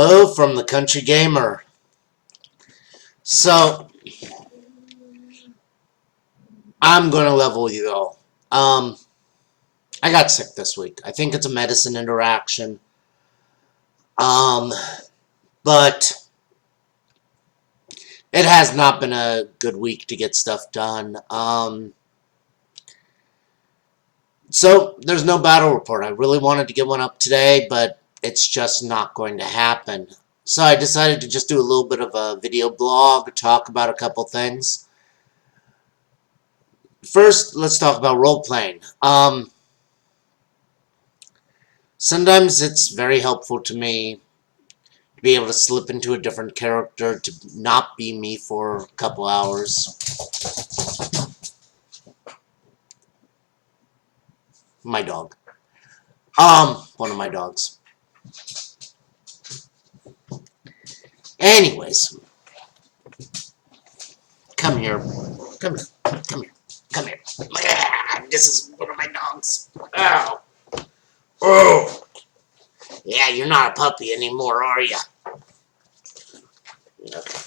Hello from the Country Gamer. So, I'm going to level with you all. I got sick this week. I think it's a medicine interaction. But it has not been a good week to get stuff done. So, there's no battle report. I really wanted to get one up today, but it's just not going to happen. So I decided to just do a little bit of a video blog, talk about a couple things. First, let's talk about role-playing. Sometimes it's very helpful to me to be able to slip into a different character, to not be me for a couple hours. My dog. One of my dogs. Anyways. Come here. Come here. Come here. Come here. This is one of my dogs. Oh. Oh. Yeah, you're not a puppy anymore, are you? Okay.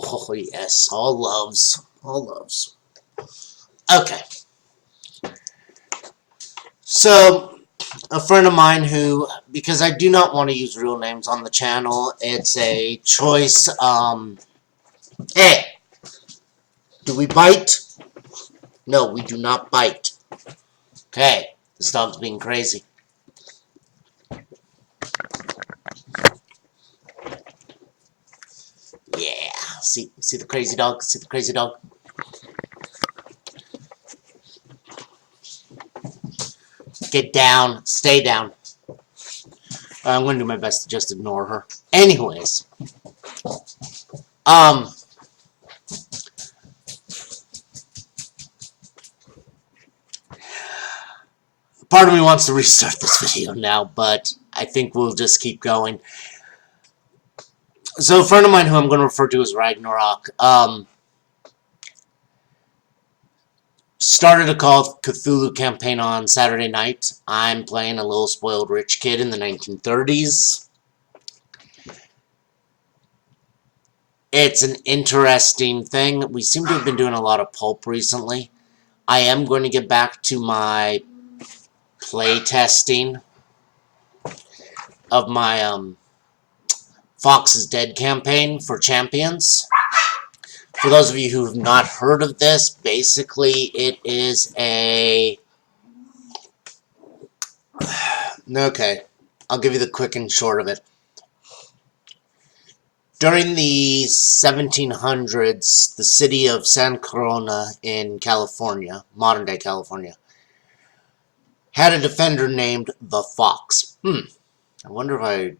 Oh, yes. All loves. All loves. Okay. So, a friend of mine who, because I do not want to use real names on the channel, it's a choice, hey! Do we bite? No, we do not bite. Okay, this dog's being crazy. Yeah, see the crazy dog? See the crazy dog? Get down, stay down. I'm going to do my best to just ignore her. Anyways, part of me wants to restart this video now, but I think we'll just keep going. So a friend of mine who I'm going to refer to as Ragnarok, started a Call of Cthulhu campaign on Saturday night. I'm playing a little spoiled rich kid in the 1930s. It's an interesting thing. We seem to have been doing a lot of pulp recently. I am going to get back to my play testing of my Fox is Dead campaign for Champions. For those of you who have not heard of this, basically it is a... Okay, I'll give you the quick and short of it. During the 1700s, the city of San Corona in California, modern-day California, had a defender named the Fox. I wonder if I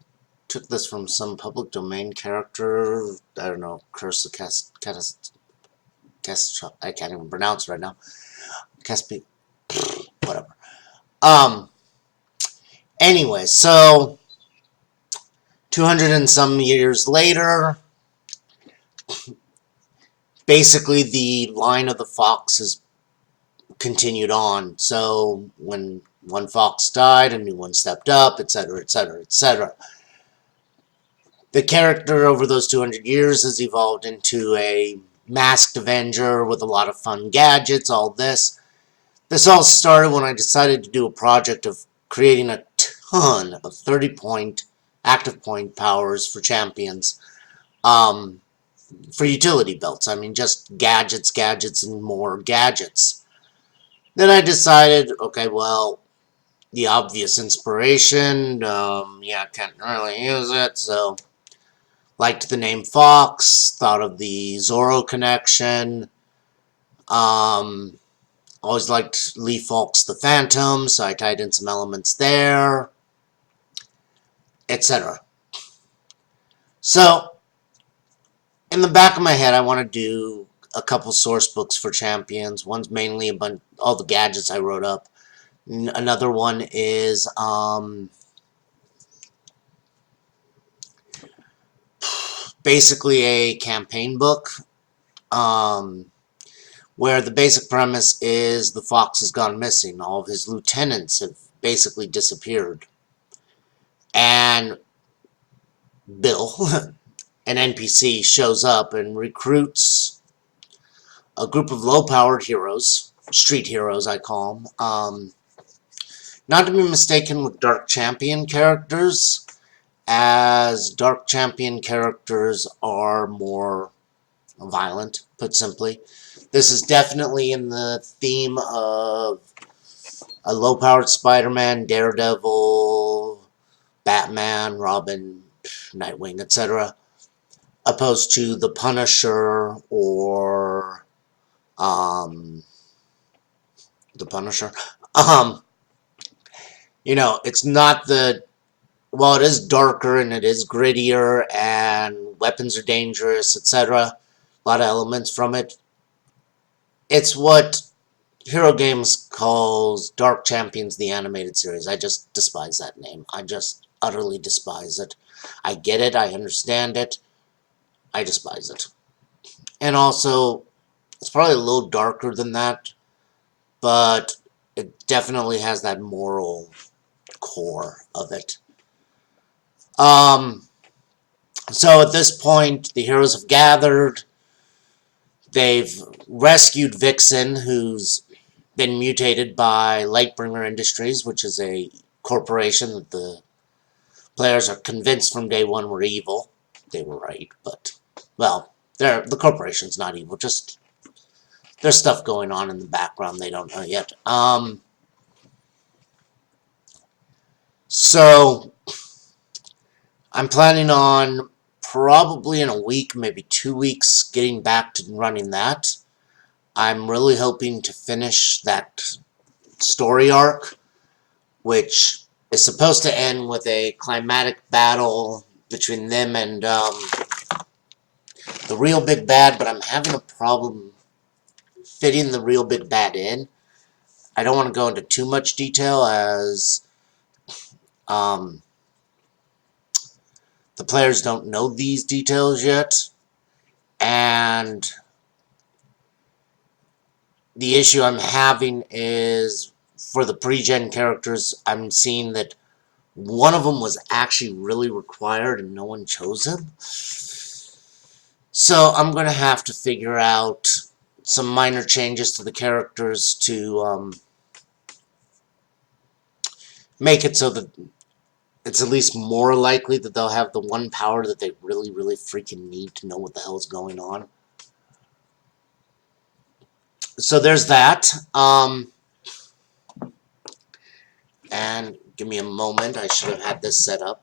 took this from some public domain character. I don't know, Curse of I can't even pronounce it right now. Caspi, whatever. Anyway, so 200 and some years later, basically the line of the Fox has continued on. So when one Fox died, a new one stepped up, etc., etc., etc. The character over those 200 years has evolved into a masked Avenger with a lot of fun gadgets, all this. This all started when I decided to do a project of creating a ton of 30-point active point powers for champions, for utility belts. I mean, just gadgets, gadgets, and more gadgets. Then I decided, okay, well, the obvious inspiration, yeah, can't really use it, so liked the name Fox, thought of the Zorro connection, always liked Lee Falk's The Phantom, so I tied in some elements there, etc. So, in the back of my head, I want to do a couple source books for champions. One's mainly about all the gadgets I wrote up. Another one is, basically a campaign book, where the basic premise is the Fox has gone missing. All of his lieutenants have basically disappeared. And Bill, an NPC, shows up and recruits a group of low-powered heroes, street heroes I call them, not to be mistaken with Dark Champion characters, as Dark Champion characters are more violent, put simply. This is definitely in the theme of a low-powered Spider-Man, Daredevil, Batman, Robin, Nightwing, etc., opposed to the Punisher or the Punisher. You know, it's not the, well, it is darker and it is grittier and weapons are dangerous, etc. A lot of elements from it. It's what Hero Games calls Dark Champions the Animated Series. I just despise that name. I just utterly despise it. I get it. I understand it. I despise it. And also, it's probably a little darker than that, but it definitely has that moral core of it. So at this point, the heroes have gathered. They've rescued Vixen, who's been mutated by Lightbringer Industries, which is a corporation that the players are convinced from day one were evil. They were right, but, well, the corporation's not evil, just there's stuff going on in the background they don't know yet. So, I'm planning on probably in a week, maybe 2 weeks, getting back to running that. I'm really hoping to finish that story arc, which is supposed to end with a climatic battle between them and the real big bad, but I'm having a problem fitting the real big bad in. I don't want to go into too much detail as the players don't know these details yet, and the issue I'm having is for the pre-gen characters, I'm seeing that one of them was actually really required and no one chose him. So I'm going to have to figure out some minor changes to the characters to make it so that it's at least more likely that they'll have the one power that they really, really freaking need to know what the hell is going on. So there's that. And give me a moment. I should have had this set up.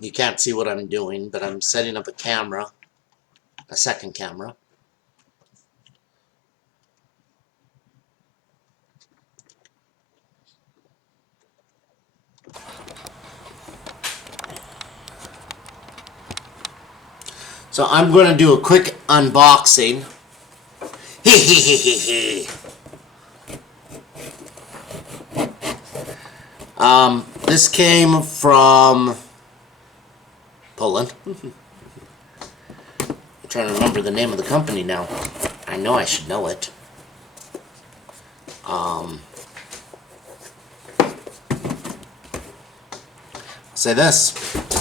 You can't see what I'm doing, but I'm setting up a camera. A second camera. So I'm going to do a quick unboxing. This came from Poland. I'm trying to remember the name of the company now. I know I should know it. Say this,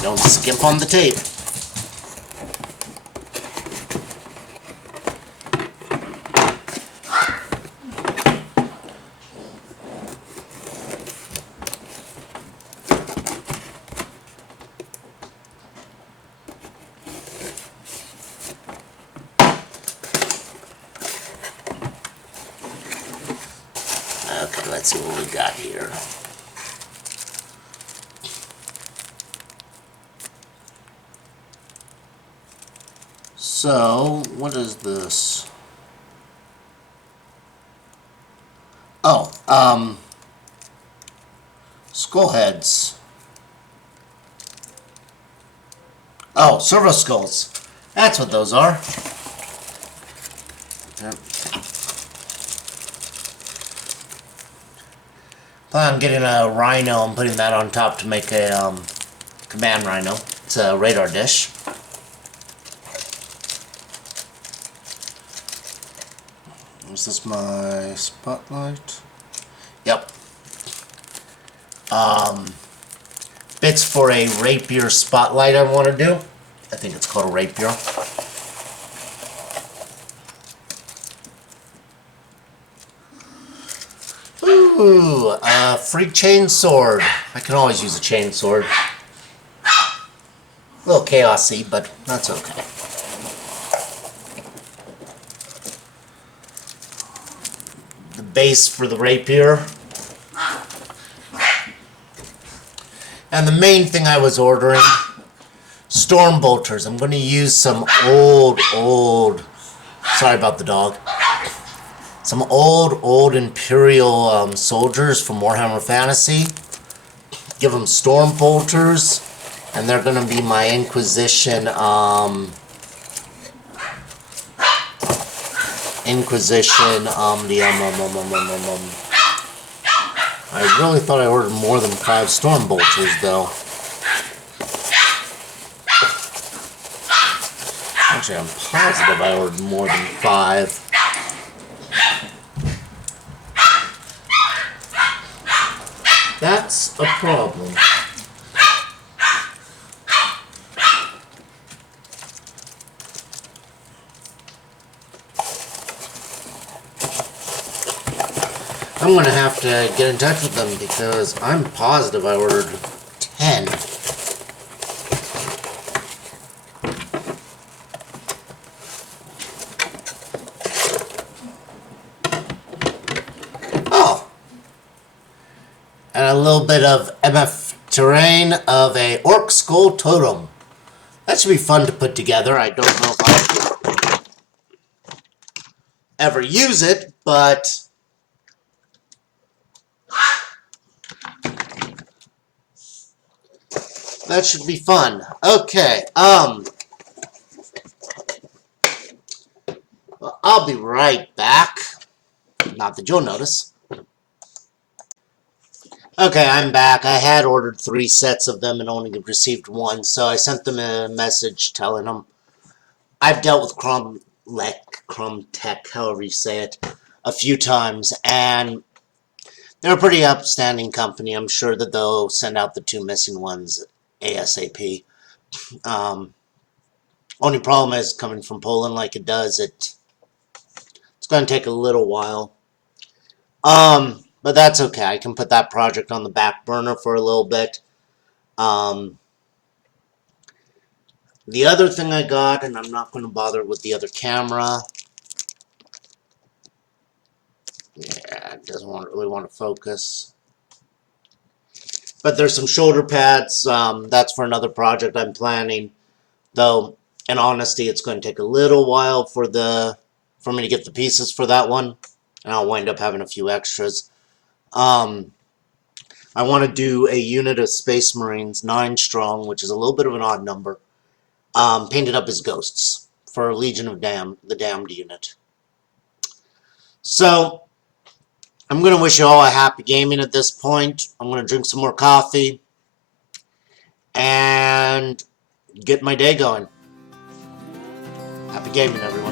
don't skimp on the tape. Okay, let's see what we got here. So, what is this? Oh, skull heads. Oh, servo skulls. That's what those are. Plan on getting a rhino and putting that on top to make a command rhino. It's a radar dish. Is this my spotlight? Yep. Bits for a rapier spotlight I want to do. I think it's called a rapier. Ooh, a free chain sword. I can always use a chain sword. A little chaosy, but that's okay. The base for the rapier. And the main thing I was ordering, storm bolters. I'm going to use some old, sorry about the dog. Some old Imperial soldiers from Warhammer Fantasy. Give them storm bolters, and they're going to be my Inquisition, I really thought I ordered more than 5 storm bolters, though. Actually, I'm positive I ordered more than 5. That's a problem. I'm going to have to get in touch with them because I'm positive I ordered 10. Oh! And a little bit of MF terrain of a orc skull totem. That should be fun to put together. I don't know if I'll ever use it, but that should be fun. Okay, well, I'll be right back. Not that you'll notice. Okay, I'm back. I had ordered 3 sets of them and only received 1, so I sent them a message telling them I've dealt with Crumb Tech, however you say it, a few times, and they're a pretty upstanding company. I'm sure that they'll send out the 2 missing ones ASAP. Only problem is coming from Poland like it does, it's going to take a little while. But that's okay. I can put that project on the back burner for a little bit. The other thing I got, and I'm not going to bother with the other camera. Yeah, it doesn't really want to focus. But there's some shoulder pads. That's for another project I'm planning. Though, in honesty, it's going to take a little while for me to get the pieces for that one. And I'll wind up having a few extras. I want to do a unit of Space Marines, 9 strong, which is a little bit of an odd number, painted up as ghosts for Legion of the Damned unit. So, I'm going to wish you all a happy gaming at this point. I'm going to drink some more coffee and get my day going. Happy gaming, everyone.